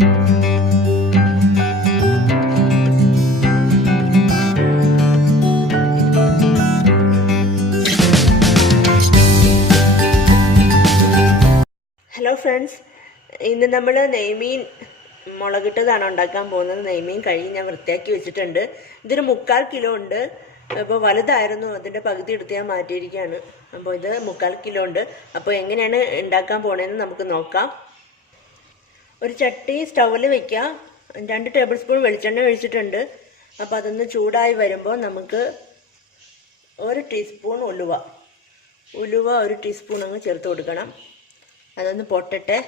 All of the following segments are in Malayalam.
ഹലോ ഫ്രണ്ട്സ്, ഇന്ന് നമ്മൾ നെയ്മീൻ മുളകിട്ടതാണ് ഉണ്ടാക്കാൻ പോകുന്നത്. നെയ്മീൻ കഴുകി ഞാൻ വൃത്തിയാക്കി വെച്ചിട്ടുണ്ട്. ഇതൊരു 3/4 കിലോ ഉണ്ട്. അപ്പോൾ വലുതായിരുന്നു, അതിൻ്റെ പകുതി എടുത്ത് ഞാൻ മാറ്റിയിരിക്കുകയാണ്. അപ്പോൾ ഇത് 3/4 കിലോ ഉണ്ട്. അപ്പോൾ എങ്ങനെയാണ് ഉണ്ടാക്കാൻ പോകണമെന്ന് നമുക്ക് നോക്കാം. ഒരു ചട്ടി സ്റ്റൗവിൽ വയ്ക്കുക. 2 ടേബിൾ സ്പൂൺ വെളിച്ചെണ്ണ ഒഴിച്ചിട്ടുണ്ട്. അപ്പോൾ അതൊന്ന് ചൂടായി വരുമ്പോൾ നമുക്ക് 1 ടീസ്പൂൺ ഉലുവ 1 ടീസ്പൂൺ അങ്ങ് ചേർത്ത് കൊടുക്കണം. അതൊന്ന് പൊട്ടട്ടെ.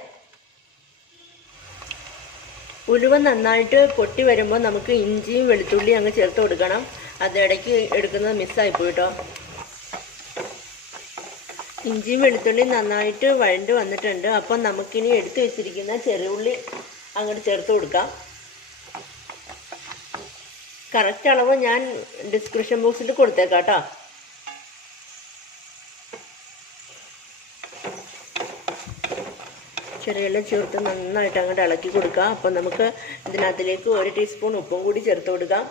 ഉലുവ നന്നായിട്ട് പൊട്ടി വരുമ്പോൾ നമുക്ക് ഇഞ്ചിയും വെളുത്തുള്ളിയും അങ്ങ് ചേർത്ത് കൊടുക്കണം. അത് ഇടയ്ക്ക് എടുക്കുന്നത് മിസ്സായിപ്പോയി കേട്ടോ. ഇഞ്ചിയും വെളുത്തുള്ളിയും നന്നായിട്ട് വഴണ്ട് വന്നിട്ടുണ്ട്. അപ്പം നമുക്കിനി എടുത്തു വെച്ചിരിക്കുന്ന ചെറിയുള്ളി അങ്ങോട്ട് ചേർത്ത് കൊടുക്കാം. കറക്റ്റ് അളവ് ഞാൻ ഡിസ്ക്രിപ്ഷൻ ബോക്സിൽ കൊടുത്തേക്കാം കേട്ടോ. ചെറിയുള്ളി ചേർത്ത് നന്നായിട്ട് അങ്ങോട്ട് ഇളക്കി കൊടുക്കുക. അപ്പം നമുക്ക് ഇതിനകത്തിലേക്ക് 1 ടീസ്പൂൺ ഉപ്പും കൂടി ചേർത്ത് കൊടുക്കാം.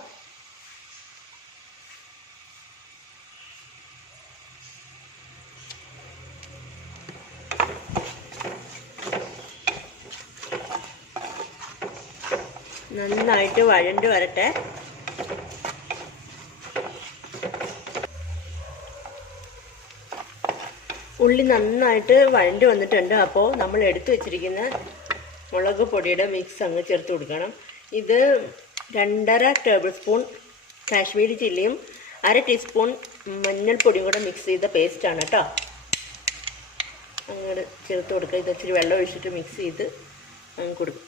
നന്നായിട്ട് വഴണ്ട് വരട്ടെ. ഉള്ളി നന്നായിട്ട് വഴണ്ടി വന്നിട്ടുണ്ട്. അപ്പോൾ നമ്മൾ എടുത്തു വെച്ചിരിക്കുന്ന മുളക് പൊടിയുടെ മിക്സ് അങ്ങ് ചേർത്ത് കൊടുക്കണം. ഇത് 2.5 ടേബിൾ സ്പൂൺ കാശ്മീരി ചില്ലിയും 1/2 ടീസ്പൂൺ മഞ്ഞൾപ്പൊടിയും കൂടെ മിക്സ് ചെയ്ത പേസ്റ്റാണ് കേട്ടോ. അങ്ങോട്ട് ചേർത്ത് കൊടുക്കുക. ഇത് ഇച്ചിരി വെള്ളം ഒഴിച്ചിട്ട് മിക്സ് ചെയ്ത് അങ്ങ് കൊടുക്കും.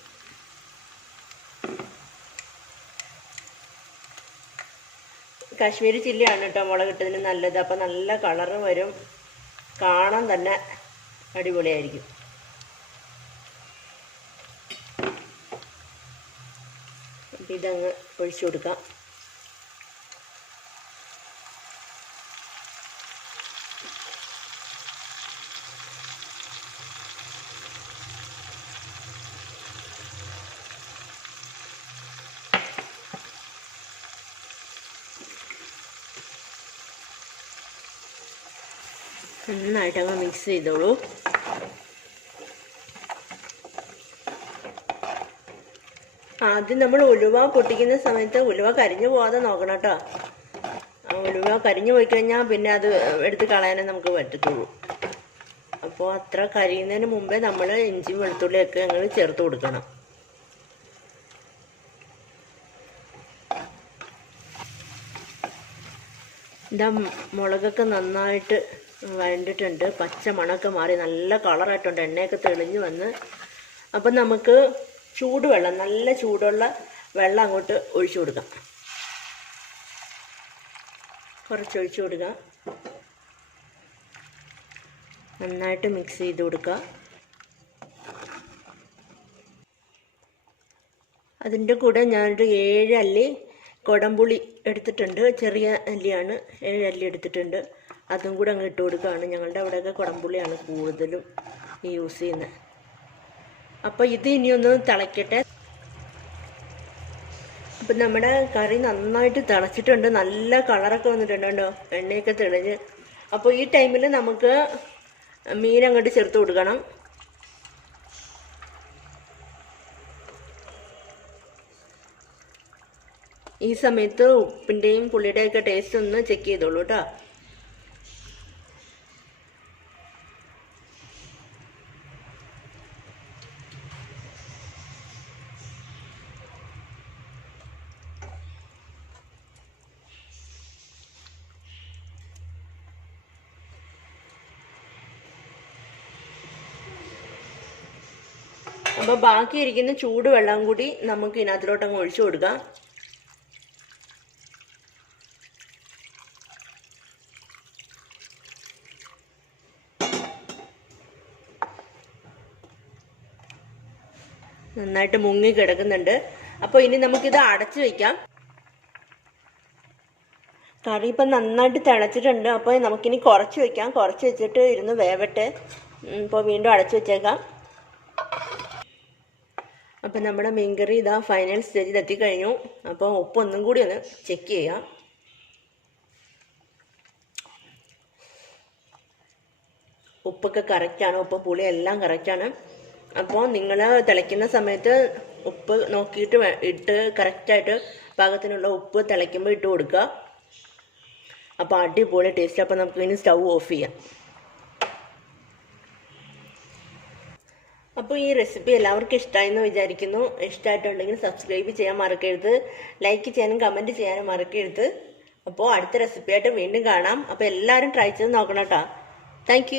കാശ്മീരി ചില്ലിയാണ് കേട്ടോ മുളകിട്ടതിന് നല്ലത്. അപ്പോൾ നല്ല കളറ് വരും, കാണാൻ തന്നെ അടിപൊളിയായിരിക്കും. അപ്പം ഇതങ്ങ് ഒഴിച്ചു കൊടുക്കാം. നന്നായിട്ട് അങ്ങ് മിക്സ് ചെയ്തോളൂ. ആദ്യം നമ്മൾ ഉലുവ പൊട്ടിക്കുന്ന സമയത്ത് ഉലുവ കരിഞ്ഞു പോകാതെ നോക്കണം കേട്ടോ. ഉലുവ കരിഞ്ഞു പോയി കഴിഞ്ഞാൽ പിന്നെ അത് എടുത്ത് കളയാനേ നമുക്ക് പറ്റത്തുള്ളൂ. അപ്പോൾ അത്ര കരിയുന്നതിന് മുമ്പേ നമ്മൾ ഇഞ്ചിയും വെളുത്തുള്ളിയൊക്കെ അങ്ങനെ ചേർത്ത് കൊടുക്കണം. ഇതാ മുളകൊക്കെ നന്നായിട്ട് വഴണ്ടിട്ടുണ്ട്. പച്ച മണമൊക്കെ മാറി നല്ല കളറായിട്ടുണ്ട്. എണ്ണയൊക്കെ തെളിഞ്ഞ് വന്ന്. അപ്പം നമുക്ക് ചൂടുവെള്ളം, നല്ല ചൂടുള്ള വെള്ളം അങ്ങോട്ട് ഒഴിച്ചു കൊടുക്കാം. കുറച്ച് ഒഴിച്ചു കൊടുക്കുക. നന്നായിട്ട് മിക്സ് ചെയ്ത് കൊടുക്കുക. അതിൻ്റെ കൂടെ ഞാനൊരു 7 അല്ലി കുടംപുളി എടുത്തിട്ടുണ്ട്. ചെറിയ അല്ലിയാണ്, 7 അല്ലി എടുത്തിട്ടുണ്ട്. അതും കൂടെ അങ്ങ് ഇട്ട് കൊടുക്കുകയാണ്. ഞങ്ങളുടെ അവിടെയൊക്കെ കുടംപുളിയാണ് കൂടുതലും യൂസ് ചെയ്യുന്നത്. അപ്പോൾ ഇത് ഇനിയൊന്ന് തിളയ്ക്കട്ടെ. അപ്പം നമ്മുടെ കറി നന്നായിട്ട് തിളച്ചിട്ടുണ്ട്. നല്ല കളറൊക്കെ വന്നിട്ടുണ്ട് കേട്ടോ, എണ്ണയൊക്കെ തെളിഞ്ഞ്. അപ്പോൾ ഈ ടൈമിൽ നമുക്ക് മീൻ അങ്ങോട്ട് ചേർത്ത് കൊടുക്കണം. ഈ സമയത്ത് ഉപ്പിൻ്റെയും പുളിയുടെയൊക്കെ ടേസ്റ്റ് ഒന്ന് ചെക്ക് ചെയ്തോളൂ കേട്ടോ. അപ്പോൾ ബാക്കിയിരിക്കുന്ന ചൂടുവെള്ളം കൂടി നമുക്ക് ഇതിനകത്തിലോട്ട് അങ്ങ് ഒഴിച്ചു കൊടുക്കാം. നന്നായിട്ട് മുങ്ങി കിടക്കുന്നുണ്ട്. അപ്പോൾ ഇനി നമുക്കിത് അടച്ചു വയ്ക്കാം. കറി ഇപ്പം നന്നായിട്ട് തിളച്ചിട്ടുണ്ട്. അപ്പോൾ നമുക്കിനി കുറച്ച് വയ്ക്കാം. കുറച്ച് വെച്ചിട്ട് ഇരുന്ന് വേവട്ടെ. ഇപ്പോൾ വീണ്ടും അടച്ചു വെച്ചേക്കാം. അപ്പം നമ്മുടെ മീൻകറി ഇതാ ഫൈനൽ സ്റ്റേജിൽ എത്തിക്കഴിഞ്ഞു. അപ്പോൾ ഉപ്പ് ഒന്നും കൂടി ഒന്ന് ചെക്ക് ചെയ്യാം. ഉപ്പൊക്കെ കറക്റ്റാണ്, ഉപ്പ് പുളി എല്ലാം കറക്റ്റാണ്. അപ്പോൾ നിങ്ങൾ തിളയ്ക്കുന്ന സമയത്ത് ഉപ്പ് നോക്കിയിട്ട് ഇട്ട് കറക്റ്റായിട്ട് പാകത്തിനുള്ള ഉപ്പ് തിളയ്ക്കുമ്പോൾ ഇട്ട് കൊടുക്കുക. അപ്പോൾ അടിപൊളി ടേസ്റ്റ്. അപ്പോൾ നമുക്ക് ഇനി സ്റ്റൗ ഓഫ് ചെയ്യാം. അപ്പോൾ ഈ റെസിപ്പി എല്ലാവർക്കും ഇഷ്ടമായെന്ന് വിചാരിക്കുന്നു. ഇഷ്ടമായിട്ടുണ്ടെങ്കിൽ സബ്സ്ക്രൈബ് ചെയ്യാൻ മറക്കരുത്, ലൈക്ക് ചെയ്യാനും കമൻറ്റ് ചെയ്യാനും മറക്കരുത്. അപ്പോൾ അടുത്ത റെസിപ്പിയായിട്ട് വീണ്ടും കാണാം. അപ്പോൾ എല്ലാവരും ട്രൈ ചെയ്ത് നോക്കണം കേട്ടോ. താങ്ക്